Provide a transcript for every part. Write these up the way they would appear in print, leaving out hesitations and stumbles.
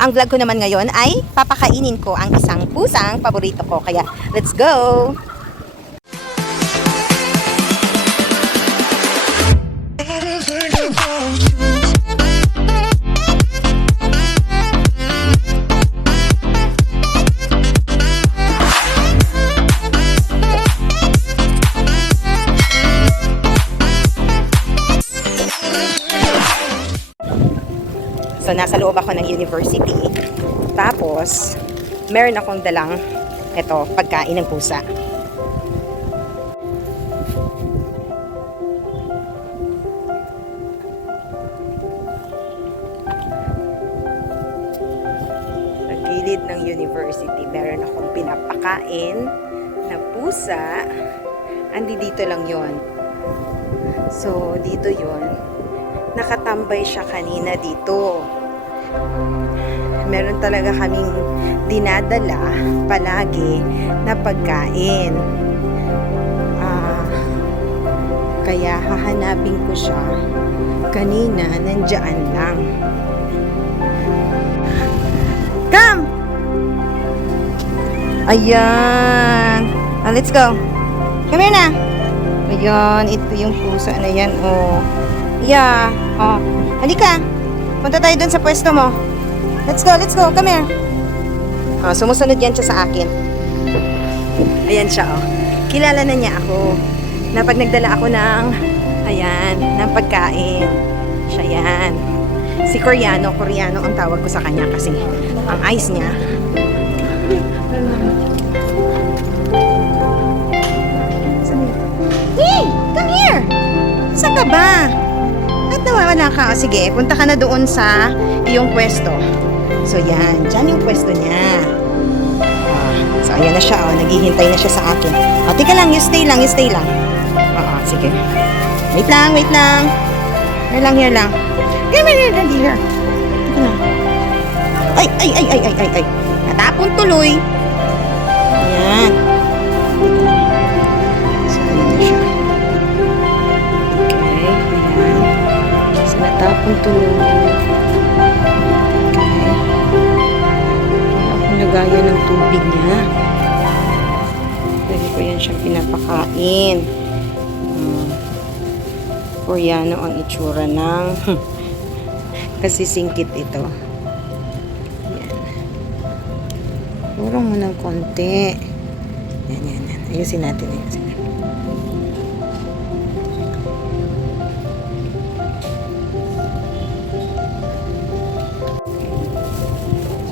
Ang vlog ko naman ngayon ay papakainin ko ang isang pusang paborito ko. Kaya, let's go! So, nasa loob ako ng university. Tapos, meron akong dalang pagkain ng pusa. Sa gilid ng university, meron akong pinapakain na pusa. Andi dito lang yon. So, dito yon. Nakatambay siya kanina dito. Meron talaga kaming dinadala palagi na pagkain. Kaya hahanapin ko siya. Kanina, nandiyan lang. Come! Ayan. Let's go. Come here na. Ayan, ito yung pusa na yan. Oh. Yeah. Oh. Halika. Punta tayo dun sa pwesto mo. Let's go, let's go. Come here. Oh, sumusunod yan siya sa akin. Ayan siya, oh. Kilala na niya ako. Na pag nagdala ako ng, ng pagkain. Siya yan. Si Koreano ang tawag ko sa kanya kasi ang eyes niya. Hey! Come here! Saan ka ba? At nawawala ka. O, sige, punta ka na doon sa iyong pwesto. So, yan. Diyan yung pwesto niya. So, ayan na siya. O, naghihintay na siya sa akin. O, tika lang. You stay lang. Oo, sige. Wait lang. Here lang. Here. Tika lang. Ay. Natapon tuloy. Ayan. So, ayan na siya. Natapon tuloy. Okay. Ako nagaya ng tubig niya. Pwede ko yan siyang pinapakain. Koreano ang itsura ng kasi singkit ito. Yan. Purong mo ng konti. Yan. Ayusin natin.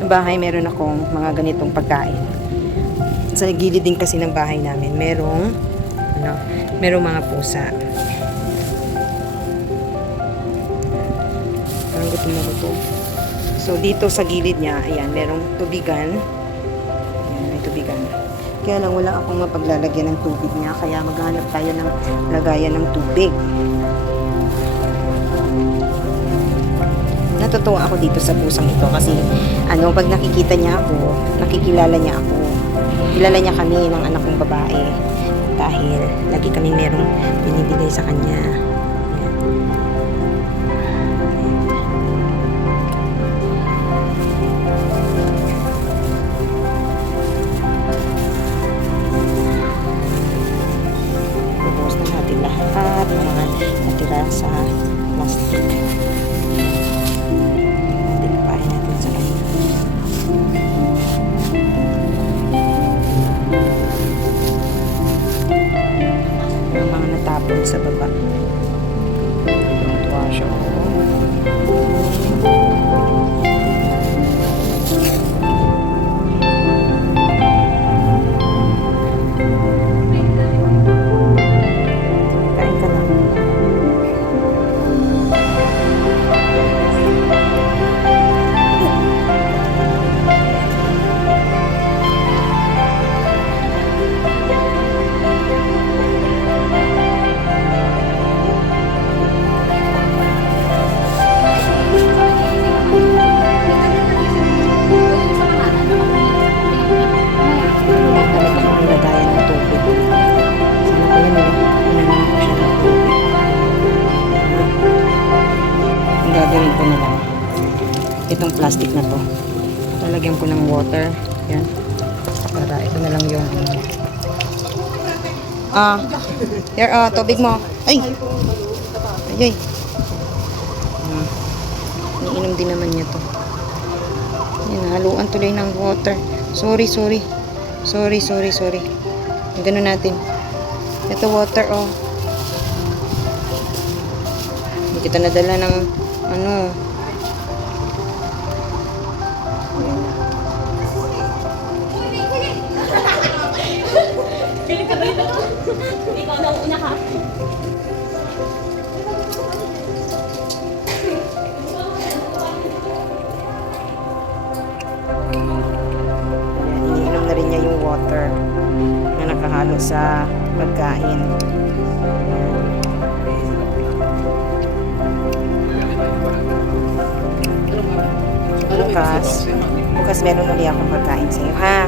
Bahay, meron akong mga ganitong pagkain. Sa gilid din kasi ng bahay namin, merong mga pusa. Parang gutom na gutom. So, dito sa gilid niya, ayan, merong tubigan. Ayan, may tubigan. Kaya lang, wala akong mapaglalagyan ng tubig niya, kaya maghanap tayo ng lagayan ng tubig. Natutuwa ako dito sa pusang ito kasi pag nakikita niya ako, nakikilala niya ako. Kilala niya kami ng anak kong babae dahil lagi kami merong binibigay sa kanya. Bubuhos na natin lahat ng mga natira sa plastic. Sa baba. Lalagyan ko ng water. Yan. Para ito na lang yung here, tubig mo. Ay! Ay, ay. Iniinom din naman niya to. Yan, haluan tuloy ng water. Sorry. Ganun natin. Ito water, Hindi kita nadala ng ano. Ikaw na una ka. Ayan, iniinom na rin niya yung water na nakahalo sa pagkain. Bukas meron ulit akong pagkain sa iyo, ha?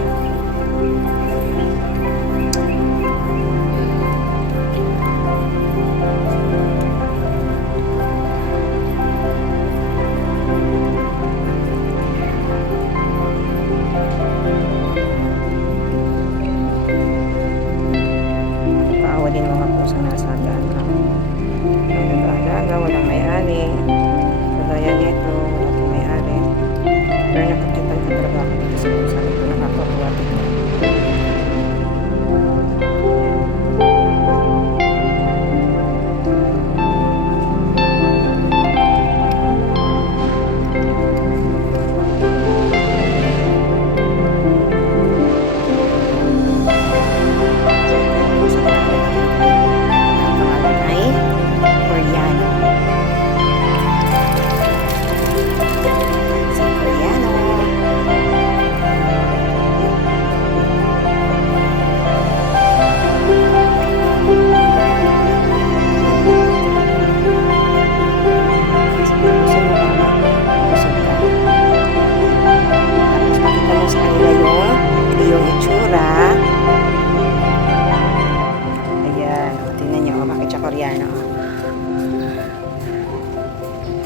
Paawa din ang mga pusang nasa daan lang. Ang nag-aalaga, walang may-ari. Kagaya nito, walang may-ari. Pero nakikita ko talaga ako dito sa pusa nito. Nakakakuha tignan.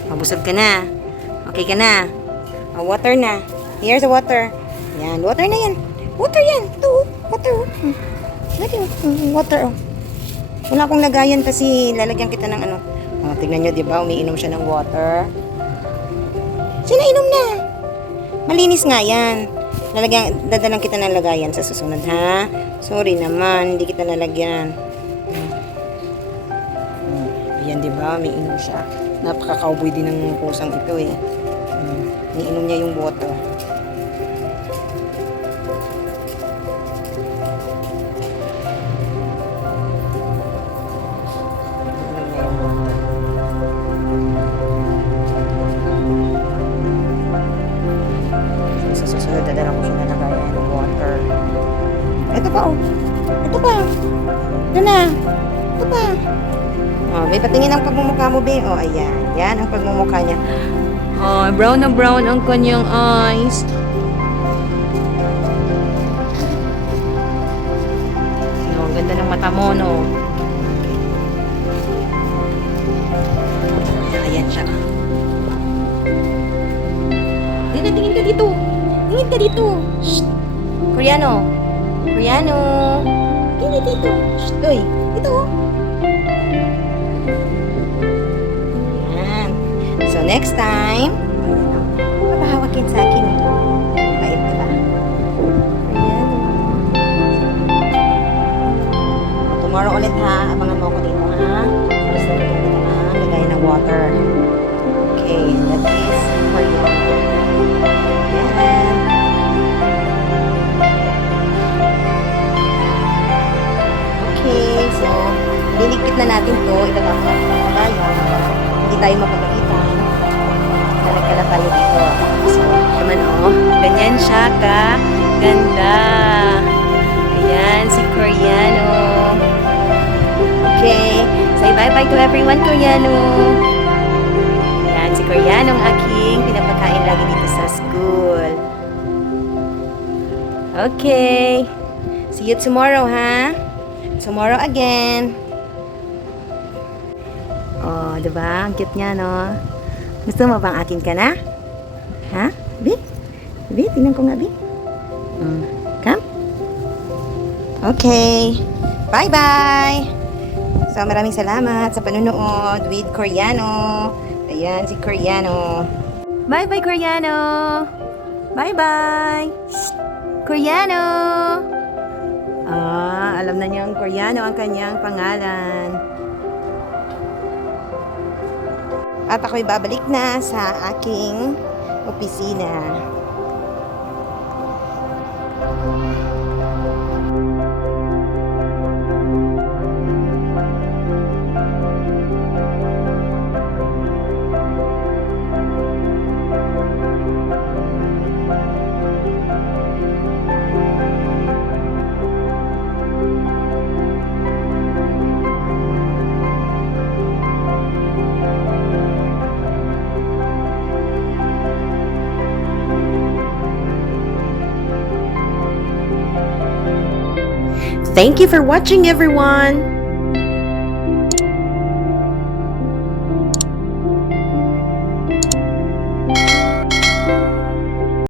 Mabusog ka na. Okay ka na. Water na. Here's the water. Yan. Water na yan. Water yan. Ito. Water. Water. Wala akong lagayan kasi lalagyan kita ng ano. Tignan nyo, di ba? Umiinom siya ng water. Sinainom na. Malinis nga yan. Dadalang kita ng lagayan sa susunod, ha? Sorry naman. Hindi kita nalagyan. Ayan, di ba? Umiinom siya. Napaka-cowboy din ng pusang ito eh. Iniinom niya yung water. Sa susunod, dadala ko siya na lagayan ng water. Ito pa, Ito pa. Ito na. Ito pa. May patingin ang pagmumukha mo, be. Ayan. Yan ang pagmumukha niya. Brown na brown ang kanyang eyes. Ang ganda ng mata mo, no? Ayan siya. Tingin ka dito. Tingin ka dito. Shh. Koreano. Tingin dito. Shh. Uy. Dito, So, next time, papahawakin sa akin. Bait, diba? Ayan. Tomorrow ulit, ha? Abangan mo ako dito, ha? Tapos nalagyan kita na lagay ng water. Okay, that is for you. Ayan. Okay, so, liligpit na natin to. Ilagay mo na tayo. Hindi tayo mapapalitan. Nagkala tayo dito. So, naman ganyan siya ka ganda. Ayan, si Koreano. Okay. Say bye-bye to everyone, Koreano. Ayan, si Koreano ang aking pinapakain lagi dito sa school. Okay. See you tomorrow, ha? Tomorrow again. Diba? Ang cute niya, no? Gusto mo bang akin ka na? Ha? Bit? Tingnan ko nga, Bi. Come. Okay. Bye-bye. So, maraming salamat sa panunood with Koreano. Ayan, si Koreano. Bye-bye, Koreano. Bye-bye. Koreano. Alam na niyang Koreano ang kanyang pangalan. At ako'y babalik na sa aking opisina. Thank you for watching, everyone.